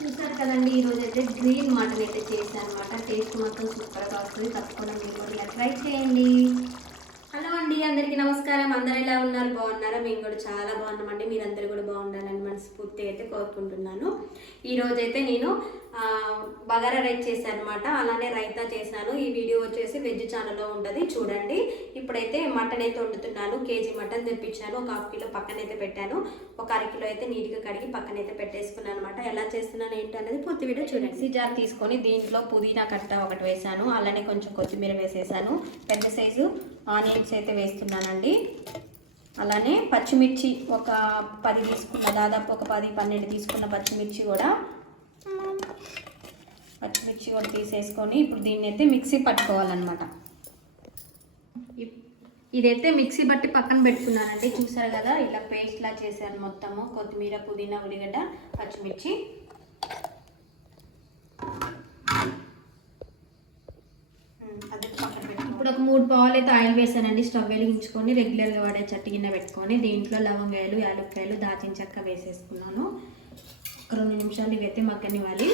చూసారు కదండి ఈరోజు అయితే గ్రీన్ మటన్ అయితే చేశాను అనమాట టేస్ట్ మొత్తం సూపర్గా వస్తుంది. తప్పకుండా మీరు కూడా ఇలా ట్రై చేయండి. అండి అందరికీ నమస్కారం. అందరు ఎలా ఉన్నారు? బాగున్నారా? మేము కూడా చాలా బాగున్నామండి. మీరందరూ కూడా బాగుండాలని మనస్ఫూర్తిగా అయితే కోరుకుంటున్నాను. ఈరోజు అయితే నేను బగారా రైస్ చేశాను అనమాట అలానే రైతా చేశాను. ఈ వీడియో వచ్చేసి వెజ్ ఛానల్లో ఉంటుంది. చూడండి. ఇప్పుడైతే మటన్ అయితే వండుతున్నాను. కేజీ మటన్ తెప్పించాను. ఒక హాఫ్ కిలో పక్కన అయితే పెట్టాను. ఒక అర కిలో అయితే నీట్గా కడిగి పక్కన అయితే పెట్టేసుకున్నాను అనమాట. ఎలా చేస్తున్నాను ఏంటి అనేది పూర్తి వీడియో చూడండి. మిక్సీ జార్ తీసుకొని దీంట్లో పుదీనా కట్ట ఒకటి వేసాను అలానే కొంచెం కొత్తిమీర వేసేసాను. పెద్ద సైజు ఆనియన్స్ అయితే వేస్తున్నానండి. అలానే పచ్చిమిర్చి ఒక పది తీసుకున్న దాదాపు ఒక పది పన్నెండు తీసుకున్న పచ్చిమిర్చి కూడా పచ్చిమిర్చి కూడా తీసేసుకొని ఇప్పుడు దీన్ని అయితే మిక్సీ పట్టుకోవాలన్నమాట. ఇదైతే మిక్సీ బట్టి పక్కన పెట్టుకున్నానండి. చూసారు కదా ఇలా పేస్ట్లా చేశాను మొత్తము. కొత్తిమీర పుదీనా ఉల్లిగడ్డ పచ్చిమిర్చి ఉమ్, అదే పక్కన పెట్టుకో. ఇప్పుడు ఒక అయితే ఆయిల్ వేసానండి. స్టవ్ వెలిగించుకొని రెగ్యులర్గా వాడే చట్టి గిన్నె పెట్టుకొని దీంట్లో లవంగాయలు యాలక్కాయలు దాచిన చెక్క వేసేసుకున్నాను. ఒక రెండు నిమిషాలు ఇవైతే మగ్గనివ్వాలి.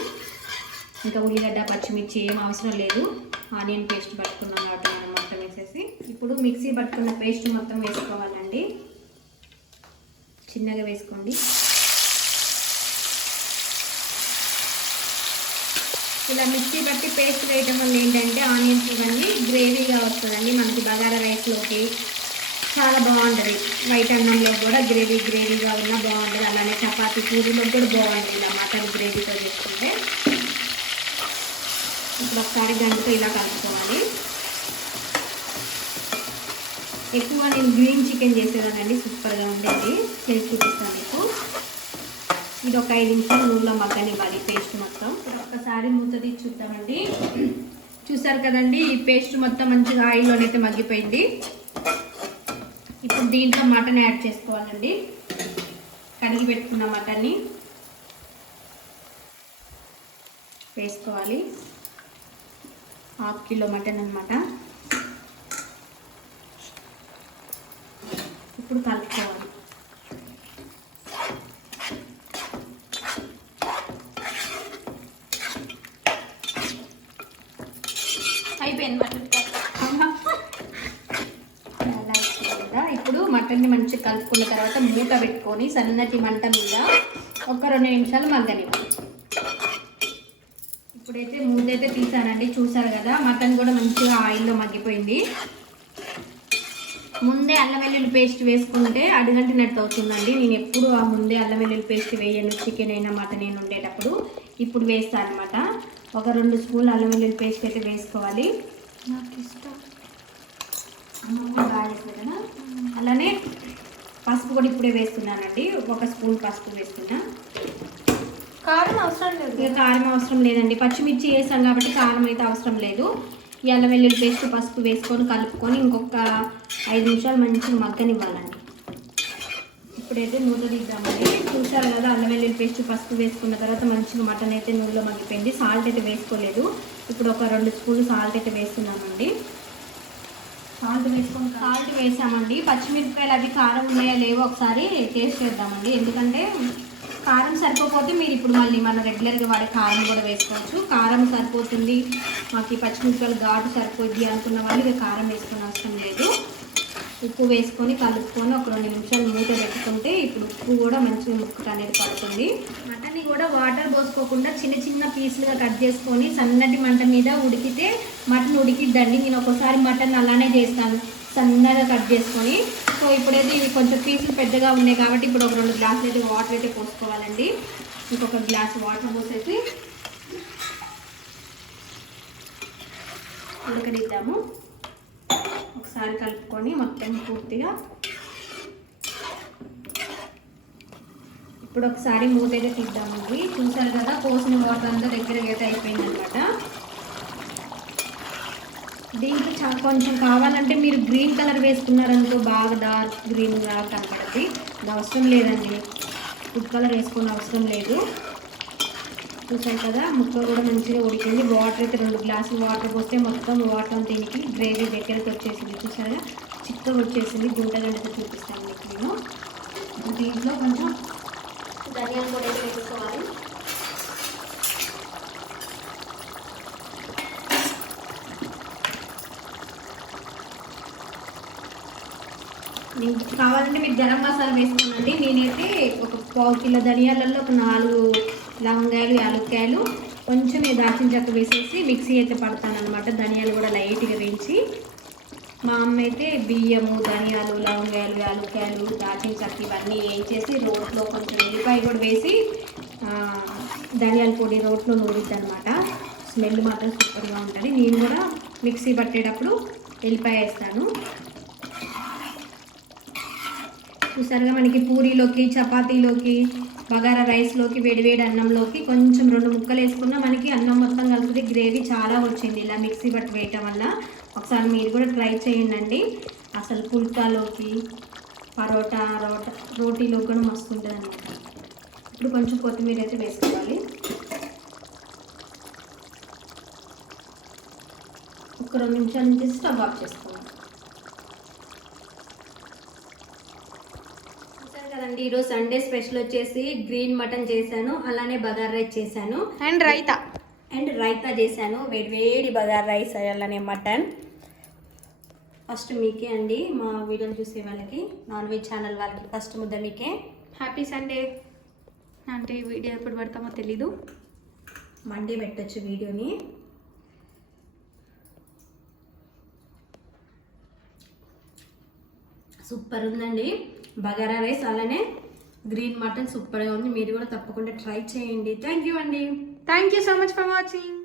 ఇంకా ఉల్లిగడ్డ పచ్చిమిర్చి ఏం అవసరం లేదు. ఆనియన్ పేస్ట్ పట్టుకున్నాం కాబట్టి మనం మొత్తం వేసేసి. ఇప్పుడు మిక్సీ పట్టుకున్న పేస్ట్ మొత్తం వేసుకోవాలండి. చిన్నగా వేసుకోండి. ఇలా మిక్సీ బట్టి పేస్ట్ వేయటం వల్ల ఏంటంటే ఆనియన్స్ ఇవన్నీ గ్రేవీగా వస్తుందండి మనకి బగారా రైస్లోకి. చాలా బాగుంటుంది. వైట్ అన్నంలో కూడా గ్రేవీ గ్రేవీగా ఉన్నా బాగుంటుంది. అలానే చపాతి పూరీలో కూడా బాగుంటుంది ఇలా మటన్ గ్రేవీతో చేసుకుంటే. ఇప్పుడు ఒకసారి గంటతో ఇలా కలుపుకోవాలి. ఎక్కువ నేను గ్రీన్ చికెన్ చేసేదానండి సూపర్గా ఉండేది. చేసి చూపిస్తాను మీకు. ఇది ఒక ఐదు నిమిషాలు నూనెలో మగ్గనివ్వాలి పేస్ట్ మొత్తం. ఒకసారి మూత తీసి చూద్దామండి. చూసారు కదండి ఈ పేస్ట్ మొత్తం మంచిగా ఆయిల్లోనైతే మగ్గిపోయింది. ఇప్పుడు దీంట్లో మటన్ యాడ్ చేసుకోవాలండి. కడిగి పెట్టుకున్న మటన్ని వేసుకోవాలి. హాఫ్ కిలో మటన్ అనమాట ఇప్పుడు కలుపుకోవాలి. అయిపోయింది మటన్ అలా కదా. ఇప్పుడు మటన్ని మంచిగా కలుపుకున్న తర్వాత మూత పెట్టుకొని సన్నటి మంట మీద ఒక రెండు నిమిషాలు మగ్గనివ్వాలి ఇప్పుడైతే ముందైతే తీసానండి చూసారు కదా మటన్ కూడా మంచిగా ఆయిల్లో మగ్గిపోయింది. ముందే అల్లం వెల్లుల్లి పేస్ట్ వేసుకుంటే అడుగంటినట్టు అవుతుందండి. నేను ఎప్పుడు ఆ ముందే అల్లం వెల్లుల్లి పేస్ట్ వేయను చికెన్ అయినా మటన్ అయినా ఉండేటప్పుడు. ఇప్పుడు వేస్తాను అనమాట ఒక రెండు స్పూన్లు అల్లం వెల్లుల్లి పేస్ట్ అయితే వేసుకోవాలి. నాకు ఇష్టం బాగా అలానే పసుపు కూడా ఇప్పుడే వేస్తున్నానండి ఒక స్పూన్ పసుపు వేస్తున్నా కారం అవసరం లేదు. ఇక కారం అవసరం లేదండి. పచ్చిమిర్చి వేసాం కాబట్టి కారం అయితే అవసరం లేదు. వెల్లుల్లి పేస్ట్ పసుపు వేసుకొని కలుపుకొని ఇంకొక ఐదు నిమిషాలు మంచిగా మగ్గనివ్వాలండి. ఇప్పుడైతే నూనె తీద్దామండి. చూసారు కదా అల్లం వెల్లుల్లి పేస్ట్ పసుపు వేసుకున్న తర్వాత మంచిగా మటన్ అయితే నూనెలో మగ్గిపోయింది. సాల్ట్ అయితే వేసుకోలేదు. ఇప్పుడు ఒక రెండు స్పూన్లు సాల్ట్ అయితే వేస్తున్నామండి సాల్ట్ వేసుకొని సాల్ట్ వేసామండి. పచ్చిమిరపకాయలు అవి కారం ఉన్నాయా లేవో ఒకసారి టేస్ట్ చేద్దామండి. ఎందుకంటే కారం సరిపోతే మీరు ఇప్పుడు మళ్ళీ మన రెగ్యులర్గా వాడే కారం కూడా వేసుకోవచ్చు. కారం సరిపోతుంది. మాకు ఈ పచ్చిమిరపకాయలు ఘాటు సరిపోద్ది అనుకున్న వాళ్ళు ఇక కారం వేసుకుని అవసరం లేదు. ఉప్పు వేసుకొని కలుపుకొని ఒక రెండు నిమిషాలు మూత పెట్టుకుంటే ఇప్పుడు ఉప్పు కూడా మంచిగా ముక్కట అనేది పడుతుంది. మటన్ని కూడా వాటర్ పోసుకోకుండా చిన్న చిన్న పీసులుగా కట్ చేసుకొని సన్నటి మంట మీద ఉడికితే మటన్ ఉడికిద్దండి. నేను ఒకసారి మటన్ అలానే చేస్తాను సన్నగా కట్ చేసుకొని. సో ఇప్పుడైతే ఇవి కొంచెం పీసులు పెద్దగా ఉన్నాయి కాబట్టి ఇప్పుడు ఒక రెండు గ్లాసులు అయితే వాటర్ అయితే పోసుకోవాలండి. ఇంకొక గ్లాస్ వాటర్ పోసేసి ఉడకనిద్దాము. ఒకసారి కలుపుకొని మొత్తం పూర్తిగా. ఇప్పుడు ఒకసారి మూత అయితే తీద్దామండి చూసారు కదా పోసిన వాటర్ అంతా దగ్గర అయితే అయిపోయింది అనమాట దీంట్లో చా కొంచెం కావాలంటే మీరు గ్రీన్ కలర్ వేసుకున్నారనుకో బాగా డార్క్ గ్రీన్ లా కనపడుతుంది అవసరం లేదండి. ఫుడ్ కలర్ వేసుకున్న అవసరం లేదు. చూసాం కదా ముక్క కూడా మంచిగా ఉడికింది. వాటర్ అయితే రెండు గ్లాసులు వాటర్ పోస్తే మొత్తం వాటర్ దీనికి గ్రేవీ దగ్గరకు వచ్చేసింది. చూసారా? చిక్కగా వచ్చేసింది. గుంటగంటతో చూపిస్తాను మీకు నేను. దీంట్లో కొంచెం ధనియాలు కూడా వేసుకోవాలి. కావాలంటే మీరు గరం మసాలా వేసుకోనండి. నేనైతే ఒక పావు కిలో ధనియాలలో ఒక నాలుగు లవంగాయలు యాలక్కాయలు కొంచెం ఈ దాల్చిన చెక్క వేసేసి మిక్సీ అయితే పడతాను అనమాట ధనియాలు కూడా లైట్గా వేయించి మా అమ్మ అయితే బియ్యము ధనియాలు లవంగాయలు యాలక్కాయలు దాల్చిన చెక్క ఇవన్నీ వేయించేసి రోట్లో కొంచెం ఉల్లిపాయ కూడా వేసి ధనియాల పొడి రోట్లో నూరిద్ది అనమాట స్మెల్ మాత్రం సూపర్గా ఉంటుంది. నేను కూడా మిక్సీ పట్టేటప్పుడు ఎల్లిపాయ వేస్తాను. చూసారుగా మనకి పూరీలోకి చపాతీలోకి బగారా రైస్లోకి వేడివేడి అన్నంలోకి కొంచెం రెండు ముక్కలు వేసుకున్నా మనకి అన్నం మొత్తం కలిపి గ్రేవీ చాలా వచ్చింది ఇలా మిక్సీ బట్టి వేయటం వల్ల ఒకసారి మీరు కూడా ట్రై చేయండి అసలు పుల్కాలోకి పరోటా రోటా రోటీలో కూడా మస్తు ఉంటుంది అనమాట ఇప్పుడు కొంచెం కొత్తిమీర అయితే వేసుకోవాలి. ఒక రెండు నిమిషాల నుంచి స్టవ్ ఆఫ్ చేసుకోవాలి. కదండి ఈరోజు సండే స్పెషల్ వచ్చేసి గ్రీన్ మటన్ చేశాను అలానే బగార్ రైస్ చేశాను. అండ్ రైతా. అండ్ రైతా చేశాను వేడి వేడి బగార్ రైస్ అలానే మటన్ ఫస్ట్ మీకే అండి మా వీడియోలు చూసే వాళ్ళకి నాన్ వెజ్ ఛానల్ వాళ్ళకి ఫస్ట్ ముద్ద మీకే. హ్యాపీ సండే అంటే వీడియో ఎప్పుడు పెడతామో తెలీదు. మండే పెట్టచ్చు వీడియోని. సూపర్ ఉందండి. బగారా రైస్ అలానే గ్రీన్ మటన్ సూపర్గా ఉంది. మీరు కూడా తప్పకుండా ట్రై చేయండి. థ్యాంక్ యూ అండి. Thank you so much for watching